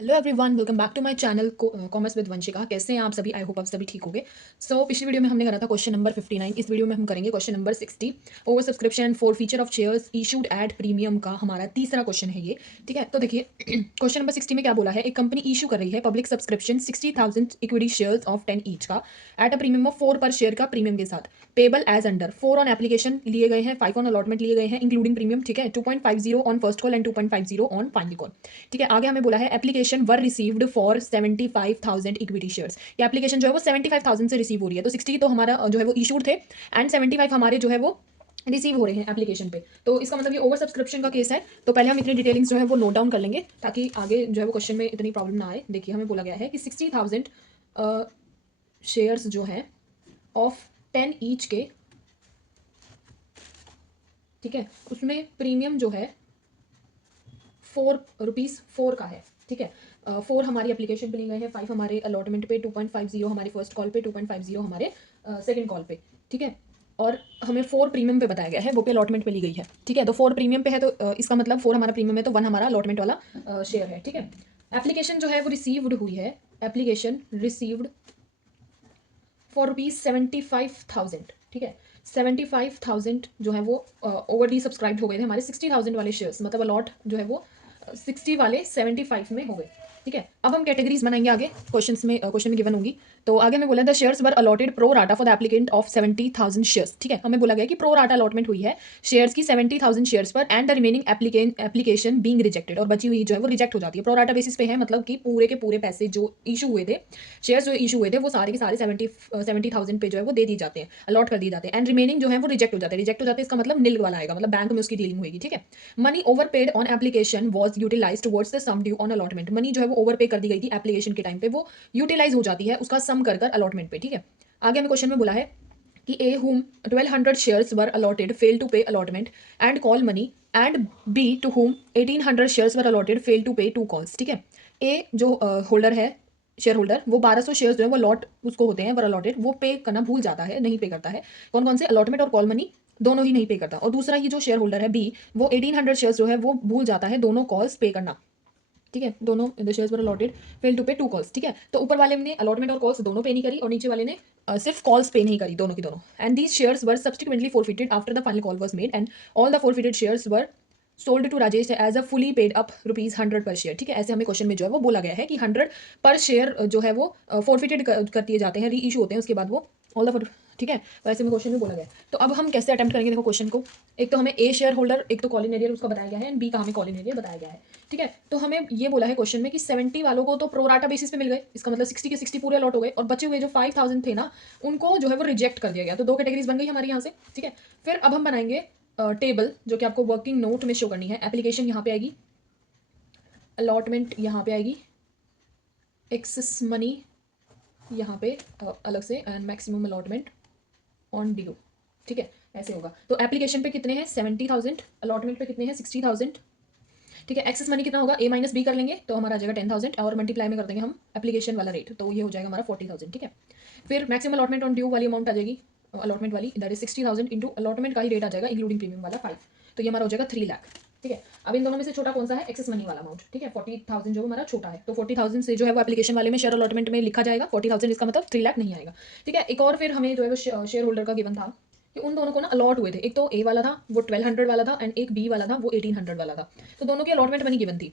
Hello everyone, welcome back to my channel commerce with Vanshika. कैसे हैं आप सभी? आई होप आप सभी ठीक होंगे। पिछली वीडियो में हमने करा था क्वेश्चन नंबर 59। इस वीडियो में हम करेंगे question number 60। Over subscription for feature of shares issued at premium का हमारा तीसरा क्वेश्चन है ये। ठीक है, तो देखिए क्वेश्चन नंबर 60 में क्या बोला है। एक कंपनी इशू कर रही है public subscription 60,000 equity shares of 10 each का at a premium of 4 per share का प्रीमियम के साथ। Payable as under 4 on application लिए गए हैं, 5 ऑन अलॉटमेंट लिए गए हैं इंक्लूडिंग प्रीमियम। ठीक है, 2.50 on first call and 2.50 on final call. ठीक है, आगे हमें बोला है application were received for 75,000 equity shares. ये एप्लीकेशन जो है वो 75,000 से रिसीव हो रही है। तो 60 तो हमारा जो है वो इशूड थे एंड 75 हमारे जो है वो रिसीव हो रहे हैं एप्लीकेशन पे। तो इसका मतलब ये ओवर सब्सक्रिप्शन का केस है। तो पहले हम इतनी डिटेलिंग्स जो है वो नोट डाउन कर लेंगे ताकि आगे जो है वो क्वेश्चन में इतनी प्रॉब्लम ना आए। देखिए, हमें बोला गया है कि 60,000 शेयर्स जो है ऑफ 10 ईच के, ठीक है, उसमें प्रीमियम जो है ₹4 का है। ठीक है, 4 हमारी एप्लीकेशन पे लिए गए हैं, 5 हमारे अलॉटमेंट पे, 2.50 हमारे फर्स्ट कॉल पे, 2.50 हमारे सेकंड कॉल पे। ठीक है, और हमें 4 प्रीमियम पे बताया गया है, वो पे अलॉटमेंट पे ली गई है। ठीक है, तो 4 प्रीमियम पे है तो इसका मतलब 4 हमारा प्रीमियम है तो 1 हमारा अलॉटमेंट वाला शेयर है। ठीक है, एप्लीकेशन जो है वो रिसीव्ड हुई है, एप्लीकेशन रिसीव्ड फॉर ₹75,000। ठीक है, 75,000 जो है वो ओवरली सब्सक्राइब हो गए थे हमारे 60,000 वाले शेयर्स, मतलब अलॉट जो है वो 60 वाले 75 में हो गए। ठीक है, अब हम कैटेगरीज बनाएंगे आगे क्वेश्चन में गिवन होंगी। तो आगे हमें बोला the shares were allotted pro rata for the applicant of 70,000 shares. ठीक है, हमें बोला गया कि प्रो राटा अलॉटमेंट हुई है शेयर्स की 70,000 शेयर्स पर and the remaining application being rejected, और बची हुई जो है वो रिजेक्ट हो जाती है। प्रो राटा बेसिस पे है, मतलब कि पूरे के पूरे पैसे जो इशू हुए थे, शेयर्स जो इशू हुए थे वो सारे के सारे 70,000 पे जो है वो दे दी जाते हैं, अलॉट कर दिए जाते हैं एंड रिमेनिंग जो है वो रिजेक्ट हो जाते हैं। रिजेक्ट हो जाते हैं इसका मतलब निल वाला आएगा, मतलब बैंक में उसकी डीलिंग होगी। ठीक है, money over paid on application was utilize towards the sum due on allotment. Money जो है वो ओवर पे कर दी गई थी एप्लीकेशन के टाइम पे, वो यूटिलाइज हो जाती है उसका सम कर अलॉटमेंट पे। ठीक है, आगे हमें क्वेश्चन में बोला है कि A whom 1200 shares were allotted fail to pay allotment and call money and B to whom 1800 shares were allotted fail to pay 2 calls. ठीक है, ए जो होल्डर है, शेयर होल्डर, वो 1200 शेयर्स जो है वो अलॉट उसको होते हैं वर अलॉटेड, वो पे करना भूल जाता है, नहीं पे करता है। कौन कौन से? अलॉटमेंट और कॉल मनी दोनों ही नहीं पे करता। और दूसरा ही जो शेयर होल्डर है बी, वो 1800 शेयर्स जो है वो भूल जाता है दोनों कॉल्स पे करना। ठीक है, दोनों the shares were allotted fail to pay 2 calls. ठीक है, तो ऊपर वाले ने अलॉटमेंट और कॉल्स दोनों पे नहीं करी और नीचे वाले ने सिर्फ कॉल्स पे नहीं करी, दोनों की दोनों। And these shares were subsequently forfeited after the final call was made and all the forfeited shares were sold to Rajesh as a fully paid up ₹100 per share. ठीक है, ऐसे हमें क्वेश्चन में जो है वो बोला गया है कि 100 पर शेयर जो है वो फोरफिटेड कर दिए जाते हैं, री इशू होते हैं उसके बाद वो ऑल द। ठीक है, वैसे में क्वेश्चन में बोला गया है। तो अब हम कैसे अटेम्प्ट करेंगे? देखो क्वेश्चन को, एक तो हमें ए शेयर होल्डर, एक तो कॉलिन एरियर उसका बताया गया है एंड बी का हमें कॉलिन एरियर बताया गया है। ठीक है, तो हमें ये बोला है क्वेश्चन में कि 70 वालों को तो प्रोराटा बेसिस पे मिल गए, इसका मतलब 60 के 60 पूरे अलॉट हो गए, और बचे हुए जो 5,000 थे ना, उनको जो है वो रिजेक्ट कर दिया गया। तो 2 कैटेगरीज बन गई हमारी यहाँ से। ठीक है, फिर अब हम बनाएंगे टेबल जो कि आपको वर्किंग नोट में शो करनी है। एप्लीकेशन यहाँ पे आएगी, अलॉटमेंट यहाँ पे आएगी, एक्सेस मनी यहाँ पे अलग से, and maximum allotment on due. ठीक है, ऐसे होगा। तो एप्लीकेशन पे कितने हैं? 70,000, अलॉटमेंट पे कितने हैं? 60,000। ठीक है, एक्सेस मनी कितना होगा? ए माइनस बी कर लेंगे तो हमारा आ जाएगा 10,000 और मल्टीप्लाई में कर देंगे हम एप्लीकेशन वाला रेट, तो ये हो जाएगा हमारा 40,000। ठीक है, फिर मैक्सिमम अलॉटमेंट ऑन ड्यू वाली अमाउंट आ जाएगी, अलॉटमेंट वाली, दैट इज 60,000 इंटू अलॉटमेंट का ही रेट आ जाएगा इंक्लूडिंग प्रीमियम वाला 5, तो ये हमारा हो जाएगा 3 लाख। ठीक है, अब इन दोनों में से छोटा कौन सा है? एक्सेस मनी वाला अमाउंट। ठीक है, 40,000 जो हमारा छोटा है, तो 40,000 से जो है वो एप्लीकेशन वाले में शेयर अलॉटमेंट में लिखा जाएगा 40,000, इसका मतलब 3 लाख नहीं आएगा। ठीक है, एक और फिर हमें जो है वो शेयर होल्डर का गिवन था कि उन दोनों को ना अलॉट हुए थे, एक तो ए वाला था वो 1200 वाला था एंड एक बी वाला था वो 1800 वाला था, तो दोनों की अलॉटमेंट मनी गिवन थी।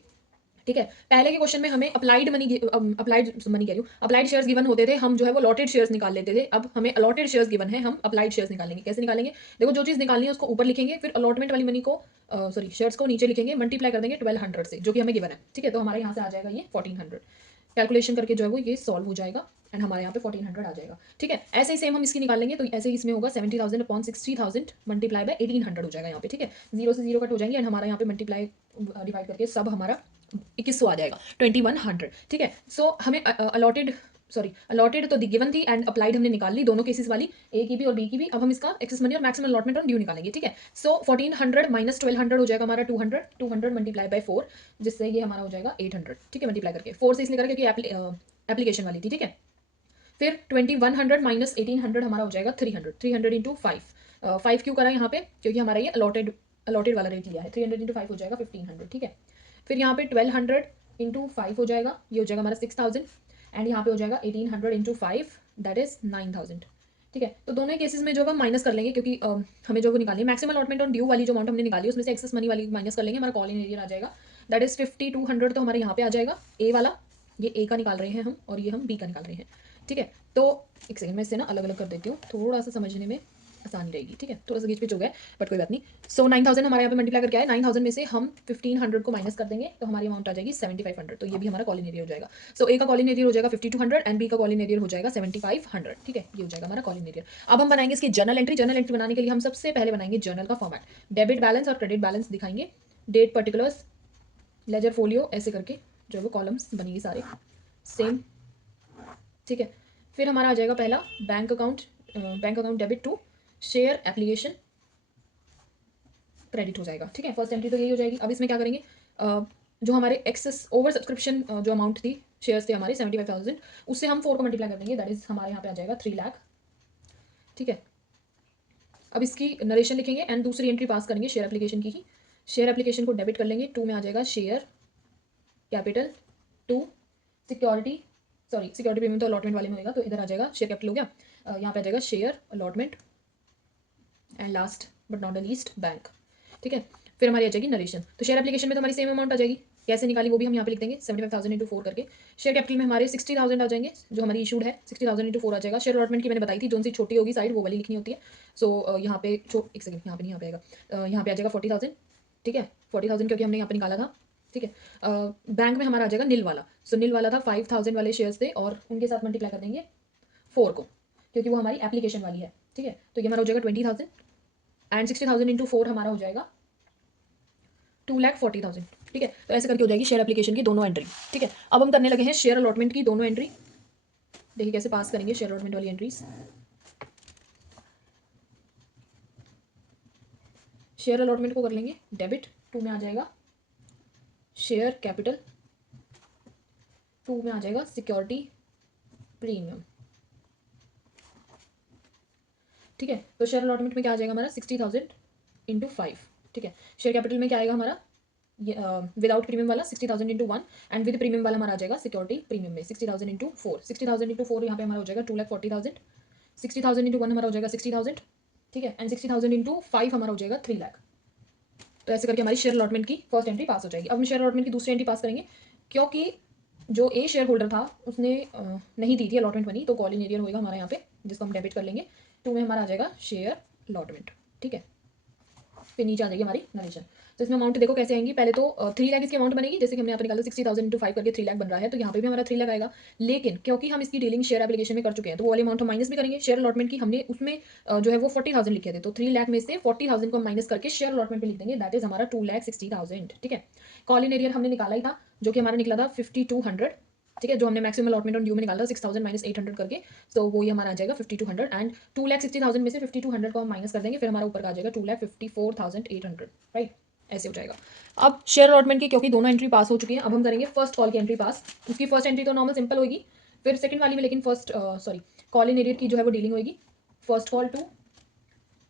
ठीक है, पहले के क्वेश्चन में हमें अप्लाइड मनी कह रही हूँ, अप्लाइड शेयर्स गिवन होते थे, हम जो है वो अलॉटेड शेयर्स निकाल लेते थे। अब हमें अलॉटेड शेयर्स गिवन है, हम अप्लाइड शेयर्स निकालेंगे। कैसे निकालेंगे? देखो, जो चीज़ निकालनी है उसको ऊपर लिखेंगे, फिर अलॉटमेंट वाली मनी को सॉरी शेयर्स को नीचे लिखेंगे, मल्टीप्लाई कर देंगे 1200 से जो कि हमें गिवन है। ठीक है, तो हमारे यहाँ से आ जाएगा ये 1400, कैलकुलेशन करके जो है वो ये सॉल्व हो जाएगा एंड हमारे यहाँ पे 1400 आ जाएगा। ठीक है, ऐसे ही सेम हम इसकी निकाल लेंगे, तो ऐसे ही इसमें होगा 70,000 अपॉन 60,000 मल्टीप्लाई बाय 1800 हो जाएगा यहाँ पे। ठीक है, जीरो से जीरो कट हो जाएंगे एंड हमारा यहाँ पे मल्टीप्लाई डिवाइड करके सब हमारा 2100 आ जाएगा, 2100। ठीक है, सो हमें अलॉटेड तो गिवन थी एंड अप्लाइड हमने निकाल ली, दोनों केसेस वाली, ए की भी और बी की भी। अब हम इसका एक्सेस मनी और मैक्सिमम अलॉटमेंट ऑन ड्यू निकालेंगे। ठीक है, सो 1400 माइनस 1200 हो जाएगा हमारा 200, 200 मल्टीप्लाई बाय 4, जिससे ये हमारा हो जाएगा 800। ठीक है, मल्टीप्लाई करके 4 से इसलिए करा क्योंकि एप्लीकेशन वाली थी। ठीक है, फिर 2100 माइनस 1800 हमारा हो जाएगा 300, 300 इंटू 5, 5 क्यों करा यहाँ पे? क्योंकि हमारा ये अलॉटेड वाला रेट लिया है। 300 इंटू 5 हो जाएगा 1500। ठीक है, फिर यहाँ पे 1200 इंटू 5 हो जाएगा, ये हो जाएगा हमारा 6000 एंड यहाँ पे हो जाएगा 1800 इंटू 5 दैट इज 9000। ठीक है, तो दोनों केसेस में जो हम माइनस कर लेंगे क्योंकि हमें जो वो निकालनी है मैक्सिमम अलॉटमेंट ऑन ड्यू वाली जो अमाउंट हमने निकाली उसमें से एक्सेस मनी वाली माइनस कर लेंगे, हमारा कॉल इन एरियर आ जाएगा दैट इज 5200। तो हमारे यहाँ पे आ जाएगा ए वाला, ये ए का निकाल रहे हैं हम और ये हम बी का निकाल रहे हैं। ठीक है, तो एक सेकंड मैं इससे ना अलग अलग कर देती हूँ, थोड़ा सा समझने में आसानी रहेगी। ठीक है, थोड़ा सा बीच हो गया बट कोई बात नहीं। सो 9000 हमारे यहाँ पे मल्टीप्लाई करके आए, 9000 में से हम 1500 को माइनस कर देंगे तो हमारी अमाउंट आ जाएगी 7500। तो ये भी हमारा कॉलिन एरियर हो जाएगा। सो ए का कॉलिन एरियर हो जाएगा 5200 एंड बी का कॉलिन एरियर हो जाएगा 7500। ठीक है, ये हो जाएगा हमारा कॉलिन एरियर। अब हम बनाएंगे इसकी जर्नल एंट्री। जर्नल एंट्री बनाने के लिए हम सबसे पहले बनाएंगे जर्नल का फॉर्मेट, डेबिट बैलेंस और क्रेडिट बैलेंस दिखाएंगे, डेट पर्टिकुलर्स, लेजर फोलियो, ऐसे करके जो वो कॉलम्स बनेंगे सारे सेम। ठीक है, फिर हमारा आ जाएगा पहला bank account debit to share application credit हो जाएगा। ठीक है, फर्स्ट एंट्री तो यही हो जाएगी। अब इसमें क्या करेंगे, जो हमारे एक्सेस ओवर सब्सक्रिप्शन जो अमाउंट थी, शेयर्स थे हमारे 75,000, उससे हम 4 को मल्टीप्लाई कर देंगे दैट इज हमारे यहाँ पे आ जाएगा 3 लाख। ठीक है, अब इसकी नरेशन लिखेंगे एंड दूसरी एंट्री पास करेंगे शेयर एप्लीकेशन की ही। शेयर एप्लीकेशन को डेबिट कर लेंगे, टू में आ जाएगा share capital to security, security premium तो अलॉटमेंट वाले में होगा तो इधर आ जाएगा शेयर कैपिटल हो गया, यहाँ पे आ जाएगा share allotment and last but not the least bank. ठीक है, फिर हमारी आ जाएगी नरेशन। तो शेयर एप्लीकेशन में तो हमारी सेम अमाउंट आ जाएगी, कैसे निकाली वो भी हम यहाँ पे लिख देंगे 75,000 इंटू 4 करके। शेयर कैपिटल में हमारे 60,000 आ जाएंगे जो हमारी इशूड है, 60,000 इंटू 4 आ जाएगा। शेयर अलॉटमेंट की मैंने बताई थी जो सी छोटी होगी साइड वो वाली लिखनी होती है। सो यहाँ पे एक सेकंड, यहाँ पे नहीं, यहाँ पे आएगा, यहाँ पे आ जाएगा 40,000। ठीक है, 40,000 क्योंकि हमने यहाँ पे निकाला था। ठीक है, बैंक में हमारा आ जाएगा नील वाला। सो नील वाला था 5,000 वाले शेयर्स थे और उनके साथ मल्टीप्लाई कर देंगे 4 को क्योंकि वो हमारी एप्लीकेशन वाली है। ठीक है, तो ये हमारा हो जाएगा 20,000 एंड 60,000 इंटू 4 हमारा हो जाएगा 2,40,000। ठीक है, तो ऐसे करके हो जाएगी शेयर एप्लीकेशन की दोनों एंट्री। ठीक है, अब हम करने लगे हैं शेयर अलॉटमेंट की दोनों एंट्री। देखिए कैसे पास करेंगे शेयर अलॉटमेंट वाली एंट्रीज। शेयर अलॉटमेंट को कर लेंगे डेबिट, टू में आ जाएगा शेयर कैपिटल, टू में आ जाएगा सिक्योरिटी प्रीमियम। ठीक है, तो शेयर अलॉटमेंट में क्या आ जाएगा हमारा 60,000 इंटू 5। ठीक है, शेयर कैपिटल में क्या आएगा हमारा विदाउट प्रीमियम वाला 60,000 इंटू 1 एंड विद प्रीमियम वाला हमारा आ जाएगा सिक्योरिटी प्रीमियम में 60,000 इंटू 4। 60,000 इंटू 4 यहाँ पे हमारा हो जाएगा 2,40,000। 60,000 इंटू 1 हमारा हो जाएगा 60,000। ठीक है, एंड 60,000 इंटू 5 हमारा हो जाएगा 3 लाख। तो ऐसे करके हमारी शेयर अलॉटमेंट की फर्स्ट एंट्री पास हो जाएगी। अब हम शेयर अलॉटमेंट की दूसरी एंट्री पास करेंगे क्योंकि जो ए शेयर होल्डर था उसने नहीं दी थी अलॉटमेंट मनी, तो कॉल इन एरियर होगा हमारा यहाँ पे जिसको हम डेबिट कर लेंगे। टू में हमारा आ जाएगा शेयर अलॉटमेंट। ठीक है, फिर नीचे आ जाएगी हमारी नरेशन। तो इसमें अमाउंट देखो कैसे आएंगी, पहले तो 3 लाख इसकी अमाउंट बनेगी, जैसे कि हमने यहाँ पर निकाला 60,000 इंटू 5 करके 3 लाख बन रहा है, तो यहाँ पे भी हमारा 3 लाख आएगा। लेकिन क्योंकि हम इसकी डीलिंग शेयर एप्लीकेशन में कर चुके हैं तो वो वाली अमाउंट हम माइनस भी करेंगे। शेयर अलॉटमेंट की हमने उसमें जो है वो 40,000 लिखे थे, तो 3 लाख में से 40,000 को माइनस करके शेयर अलॉटमेंट पे लिख देंगे दैट इज हमारा 2,60,000। ठीक है, कॉल इन एरियर हमने निकाला ही था जो कि हमारा निकला था 5,200। ठीक है, जो हमने मैक्सिमम अलॉटमेंट ऑन ड्यू में निकाला था 6,000 माइनस 800 करके, तो वो ये हमारा आ जाएगा 5,200 एंड 2,60,000 में से 5,200 को हम माइनस कर देंगे, फिर हमारा ऊपर का आ जाएगा 2,54,800। राइट, ऐसे हो जाएगा। अब शेयर अलॉटमेंट की क्योंकि दोनों एंट्री पास हो चुकी है, अब हम करेंगे फर्स्ट कॉल की एंट्री पास। उसकी फर्स्ट एंट्री तो नॉर्मल सिंपल होगी, फिर सेकंड वाली में लेकिन कॉल इन एरियर की जो है वो डीलिंग होगी। First call to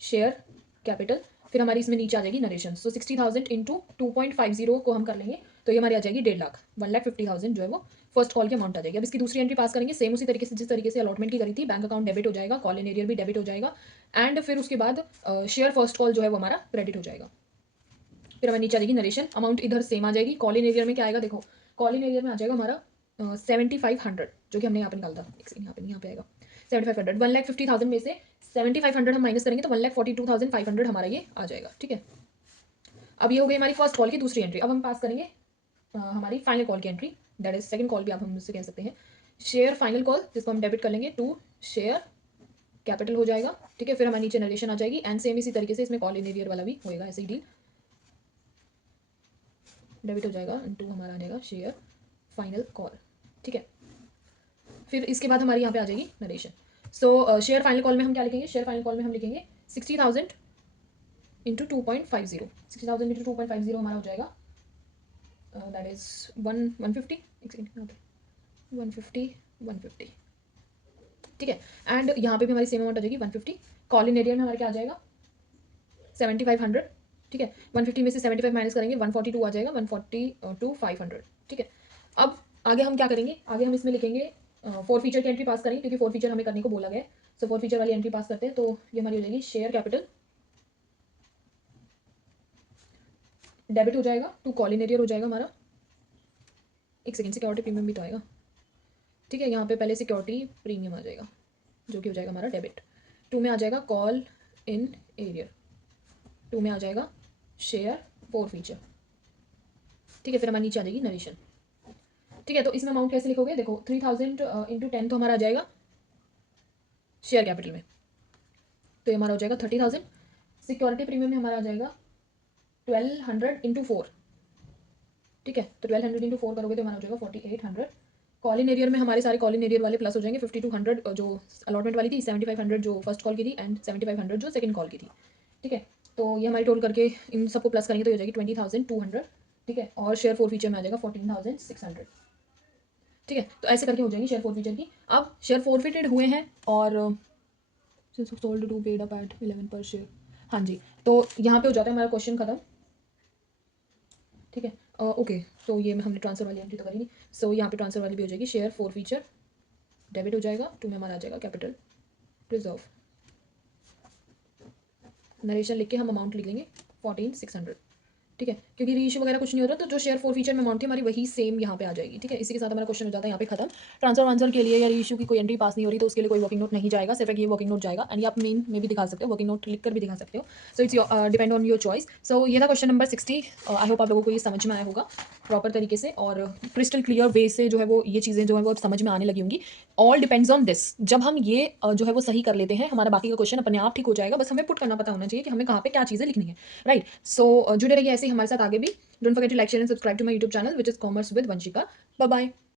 share capital, फिर हमारी इसमें नीचे आ जाएगी नरेशन। सो 60,000 इंटू 2.50 को हम कर लेंगे तो ये हमारी आ जाएगी 1.5 लाख, 1,50,000 जो है वो फर्स्ट कॉल की अमाउंट आ जाएगी। अब इसकी दूसरी एंट्री पास करेंगे सेम उसी तरीके से जिस तरीके से अलॉटमेंट की करी थी। बैंक अकाउंट डेबिट हो जाएगा, कॉल इन एरियर भी डेबिट हो जाएगा एंड फिर उसके बाद शेयर फर्स्ट कॉल जो है वो हमारा क्रेडिट हो जाएगा। फिर हमारे नीचे आ जाएगी नरेशन, अमाउंट इधर सेम आ जाएगी। कॉल इन एरियर में क्या आएगा, देखो कॉल इन एरियर में आ जाएगा हमारा 7,500 जो कि हमने यहाँ पे निकाला था, यहाँ पे आएगा 7,500। 1,50,000 में से 7,500 हम माइनस करेंगे तो 1,42,500 हमारा ये आ जाएगा। ठीक है, अब ये हो गई हमारी फर्स्ट कॉल की दूसरी एंट्री। अब हम पास करेंगे हमारी फाइनल कॉल की entry that is second call भी आप हम उससे कह सकते हैं। शेयर फाइनल कॉल जिसको हम डेबिट कर लेंगे टू शेयर कैपिटल हो जाएगा। ठीक है, फिर हमारे नीचे नरेशन आ जाएगी एंड सेम इसी तरीके से इसमें कॉल इन एरियर वाला भी होएगा, ऐसे ही डील डेबिट हो जाएगा टू हमारा आ जाएगा शेयर फाइनल कॉल। ठीक है, फिर इसके बाद हमारी यहाँ पे आ जाएगी नरेशन। सो शेयर फाइनल कॉल में हम क्या लिखेंगे, शेयर फाइनल कॉल में हम लिखेंगे 60,000 इंटू 2.50। 60,000 इंटू 2.50 हमारा हो जाएगा दैट इज 150। एक सेकंड, यहाँ पे 150। ठीक है, एंड यहाँ पे भी हमारी सेम अमाउंट आ जाएगी 150। कॉल इन एरियर में हमारा क्या आ जाएगा 7,500। ठीक है, 150 में से 75 माइनस करेंगे 142 आ जाएगा, 142,500। ठीक है, अब आगे हम क्या करेंगे, आगे हम इसमें लिखेंगे 4 फीचर की एंट्री पास करेंगे क्योंकि 4 फीचर हमें करने को बोला गया है। सो 4 फीचर वाली एंट्री पास करते हैं, तो ये हमारी हो जाएगी शेयर कैपिटल, डेबिट हो जाएगा टू कॉलिन एरियर हो जाएगा हमारा। एक सेकेंड, सिक्योरिटी प्रीमियम भी तो आएगा, ठीक है। यहाँ पे पहले सिक्योरिटी प्रीमियम आ जाएगा जो कि हो जाएगा हमारा डेबिट। 2 में आ जाएगा कॉल इन एरियर, 2 में आ जाएगा शेयर 4 फीचर, ठीक है। फिर हमारे नीचे आ जाएगी नरेशन, ठीक है। तो इसमें अमाउंट कैसे लिखोगे, देखो 3000 इंटू 10 तो हमारा आ जाएगा शेयर कैपिटल में, तो ये हमारा हो जाएगा 30,000। सिक्योरिटी प्रीमियम में हमारा आ जाएगा 1200 इंटू 4, ठीक है। तो 1200 इंटू 4 करोगे तो हमारा हो जाएगा 4800। कॉलिन एरियर में हमारे सारे कॉलिन एरियर वाले प्लस हो जाएंगे, 5200 जो अलॉटमेंट वाली थी, 7500 जो फर्स्ट कॉल की थी एंड 7500 जो सेकंड कॉल की थी, ठीक है। तो ये हमारी टोटल करके इन सबको प्लस करेंगे तो हो जाएगी 20,200, ठीक है। और शेयर 4 फीचर में आ जाएगा 14,600, ठीक है। तो ऐसे करके हो जाएंगी शेयर 4 फीचर की। अब शेयर फोरफिटेड हुए हैं और sold to paid up at 11 per share, हाँ जी। तो यहाँ पे हो जाता है हमारा क्वेश्चन खत्म, ठीक है। ओके, तो ये हमने ट्रांसफर वाली एंट्री तो करी नहीं, सो यहाँ पे ट्रांसफर वाली भी हो जाएगी। शेयर 4 फीचर डेबिट हो जाएगा, 2 में हमारा आ जाएगा कैपिटल रिजर्व, नरेशन लिख के हम अमाउंट लिख लेंगे 14,600, ठीक है। क्योंकि री इशू वगैरह कुछ नहीं होता, तो जो शेयर 4 फीचर में अमाउंट थी हमारी वही सेम यहाँ पे आ जाएगी, ठीक है। इसी के साथ हमारा क्वेश्चन हो जाता है यहाँ पे खत्म। ट्रांसफर वांसर के लिए या री इशू की कोई एंट्री पास नहीं हो रही तो उसके लिए कोई वर्किंग नोट नहीं जाएगा, सिर्फ एक ये वर्किंग नोट जाएगा। एंड ये आप मेन में भी दिखा सकते हो, वर्किंग नोट लिख कर भी दिखा सकते हो। So it's depend on your choice. So ये था क्वेश्चन नंबर 60। आई होप आप लोगों को ये समझ में आया होगा प्रॉपर तरीके से और क्रिस्टल क्लियर वे से जो है वो ये चीज़ें जो है वो समझ में आने लगी होंगी। ऑल डिपेंड्स ऑन दिस, जब हम ये जो है वो सही कर लेते हैं हमारा बाकी का क्वेश्चन अपने आप ठीक हो जाएगा। बस हमें पुट करना पता होना चाहिए कि हमें कहाँ पे क्या चीज़ें लिखनी है, राइट। सो जुड़े रहिए ऐसे ही हमारे साथ आगे भी। Don't forget to like share and subscribe to my YouTube channel which is commerce with Vanshika. Bye bye.